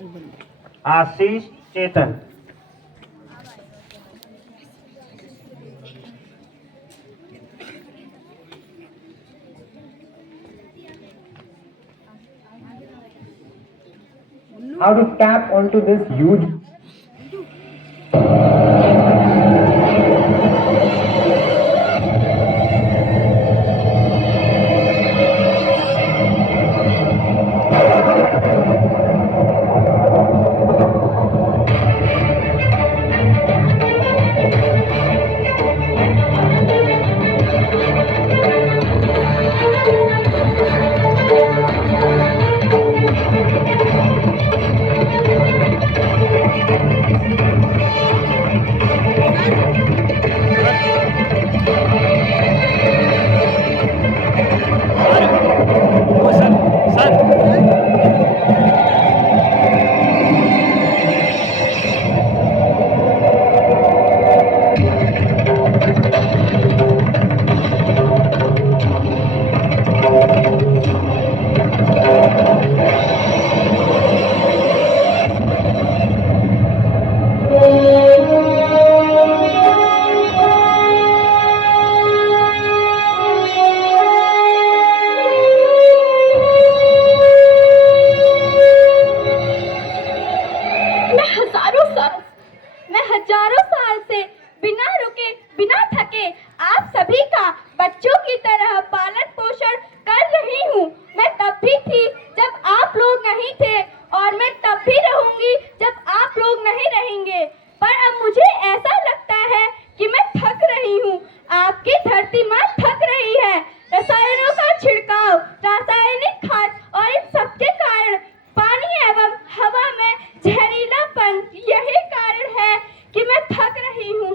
Ashish Chetan. How to tap onto this huge मैं हजारों साल से बिना रुके बिना थके आप सभी का बच्चों की तरह पालन पोषण कर रही हूँ। मैं तब भी थी जब आप लोग नहीं थे और मैं तब भी रहूंगी जब आप लोग नहीं रहेंगे। पर अब मुझे ऐसा लगता है कि मैं थक रही हूँ। आपकी धरती माँ थक रही है। रसायनों का छिड़काव, रासायनिक खाद और इन सबके कारण पानी एवं हवा में जहरीलापन, यही कारण है कि मैं थक रही हूँ।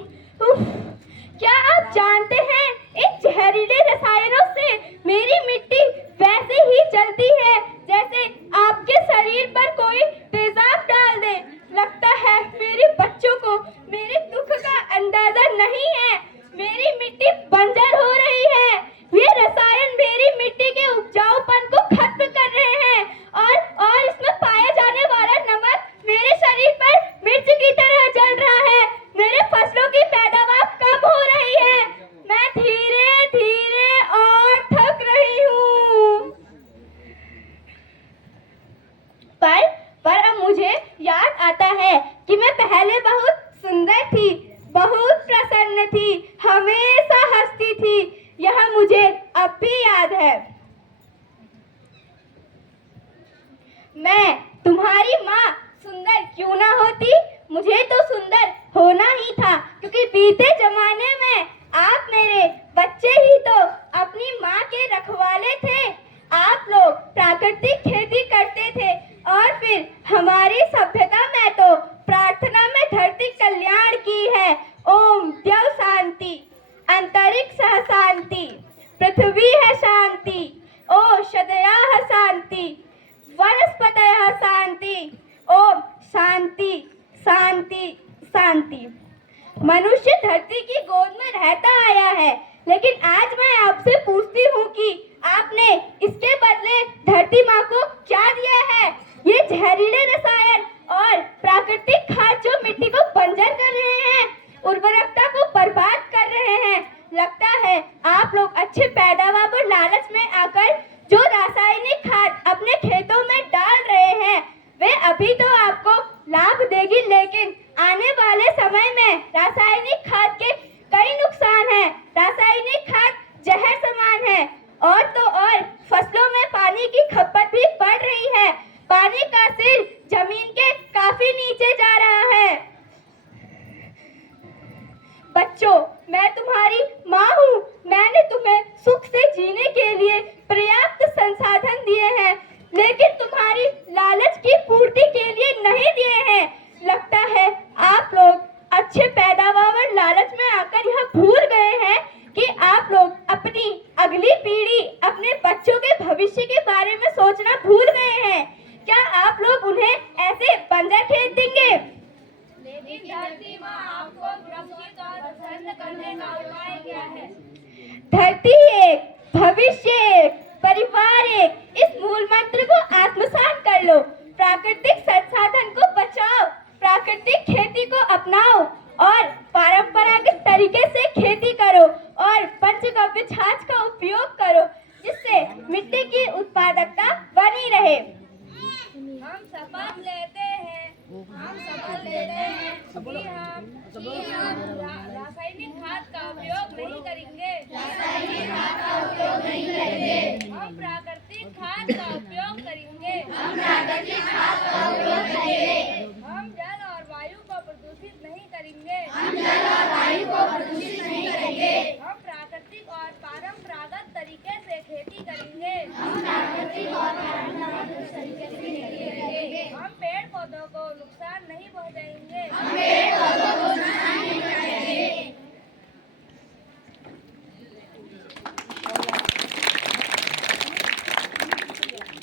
क्या आप जानते हैं इन जहरीले रसायनों से मेरी मिट्टी वैसे ही जलती है जैसे आपके शरीर पर कोई तेजाब डाल दे। लगता है मेरे बच्चों को मेरे दुख का अंदाजा नहीं है। मेरी मिट्टी बंजर हो रही है। ये रसायन मेरी मिट्टी के उपजाऊपन को खत्म कर रहे हैं और इसमें पाया जाने वाला नमक मेरे शरीर पर मिर्च की तरह जल रहा है। मेरे फसलों की पैदावार कम हो रही है। मैं धीरे धीरे और थक रही हूँ। पर अब मुझे याद आता है कि मैं पहले बहुत सुंदर थी, बहुत प्रसन्न थी, हमेशा हंसती थी। यह मुझे अब भी याद है। मैं तुम्हारी माँ सुंदर क्यों ना होती, मुझे तो सुंदर होना ही था, क्योंकि बीते जमाने में आप मेरे बच्चे ही तो अपनी माँ के रखवाले थे। आप लोग प्राकृतिक खेती करते थे और फिर हमारी सभ्यता में तो प्रार्थना में धरती कल्याण की है। ओम द्यौ शांति, अंतरिक्ष शांति, पृथ्वी है शांति, ओषधयः शांति, वनस्पतयः शांति, ओम शांति शांति शांति। मनुष्य धरती की गोद में रहता आया है, लेकिन आज मैं आपसे पूछती हूँ कि आपने इसके बदले धरती माँ को क्या दिया है? ये जहरीले रसायन और प्राकृतिक खाद जो मिट्टी को बंजर कर रहे हैं, उर्वरकता को बर्बाद कर रहे हैं। लगता है आप लोग अच्छे पैदावार और लालच में आकर जो रासायनिक खाद अपने खेतों में डाल रहे हैं, वे अभी तो आपको लाभ देगी, लेकिन आने वाले समय में रासायनिक खाद के कई नुकसान हैं। रासायनिक खाद जहर समान है और तो और फसलों में पानी की खपत भी बढ़ रही है। पानी का स्तर जमीन के काफी नीचे जा रहा है। बच्चों, मैं तुम्हारी माँ हूँ। मैंने तुम्हें सुख से जीने के लिए पर्याप्त संसाधन दिए हैं, लेकिन तुम्हारी लालच की पूर्ति के लिए नहीं दिए हैं। लगता है आप लोग अच्छे पैदावार और लालच में आकर यह भूल गए हैं कि आप लोग अपनी अगली पीढ़ी, अपने बच्चों के भविष्य के बारे में सोचना भूल गए हैं। क्या आप लोग उन्हें ऐसे बंजर खेत देंगे? लेकिन धरती माँ, आपको सुरक्षित और प्रसन्न करने का उपाय क्या है? धरती एक, भविष्य एक, परिवार एक, इस मूल मंत्र को आत्मसात कर लो। प्राकृतिक संसाधन प्राकृतिक खेती को अपनाओ और परंपरागत तरीके से खेती करो और पंचगव्य छाछ का उपयोग करो, जिससे मिट्टी की उत्पादकता बनी रहे। हम शपथ लेते हैं कि हम रासायनिक खाद का उपयोग नहीं करेंगे। हम प्राकृतिक खाद का उपयोग करेंगे। हम जल और वायु को प्रदूषित नहीं करेंगे। हम प्राकृतिक और परंपरागत तरीके से खेती करेंगे। हम पेड़ पौधों को नुकसान नहीं पहुंचाएंगे।